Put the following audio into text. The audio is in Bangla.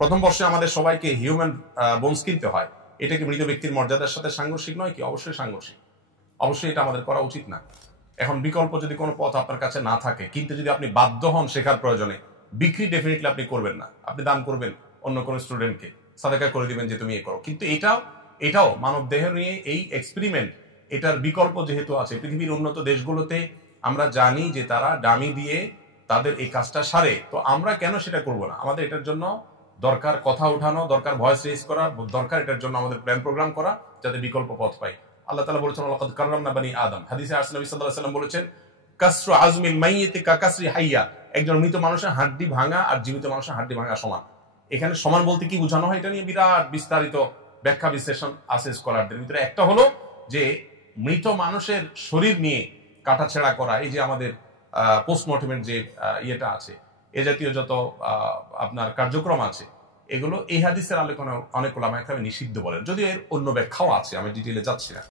প্রথম বর্ষে আমাদের সবাইকে হিউম্যান বোনস কিনতে হয়, এটা কি মৃত ব্যক্তির মর্যাদার সাথে সাংঘর্ষিক নয় কি? অবশ্যই সাংঘর্ষিক, অবশ্যই এটা আমাদের করা উচিত না। এখন বিকল্প যদি কোনো পথ আপনার কাছে না থাকে, কিন্তু যদি আপনি বাধ্য হন শেখার প্রয়োজনে, বিক্রি ডেফিনেটলি আপনি করবেন না, আপনি দান করবেন অন্য কোনো স্টুডেন্টকে, সাদাকা করে দিবেন যে তুমি এ করো। কিন্তু এটাও মানব দেহ নিয়ে এই এক্সপেরিমেন্ট, এটার বিকল্প যেহেতু আছে, পৃথিবীর উন্নত দেশগুলোতে আমরা জানি যে তারা ডামি দিয়ে তাদের এই কাজটা সারে, তো আমরা কেন সেটা করব না? আমাদের এটার জন্য দরকার কথা উঠানো, দরকার ভয়েস রেজ করা, দরকার এটার জন্য আমাদের প্ল্যান প্রোগ্রাম করা, যাতে বিকল্প পথ পাই। আল্লাহ তাআলা বলেছেন লাকাদ কাররামনা বানি আদম, হাদিসে আসছে নবী সাল্লাল্লাহু আলাইহি ওয়াসাল্লাম বলেছেন কাসরু আজমিল মাইয়িতি কাকাসরি হাইয়া, একজন মৃত মানুষের হাড্ডি ভাঙা আর জীবিত মানুষের হাড্ডি ভাঙা সমান। এখানে সমান বলতে কি বোঝানো হয়, এটা নিয়ে বিরাট বিস্তারিত ব্যাখ্যা বিশ্লেষণ আছে স্কলারদের ভিতরে। একটা হলো যে মৃত মানুষের শরীর নিয়ে কাটাছেঁড়া করা, এই যে আমাদের পোস্টমর্টমের যে ইয়েটা আছে, এ জাতীয় যত আপনার কার্যক্রম আছে, এগুলো এই হাদিসের আলোচনা অনেক ওলামায়ে কেরাম নিষিদ্ধ বলেন, যদিও এর অন্য ব্যাখ্যাও আছে, আমি ডিটেইলে যাচ্ছি না।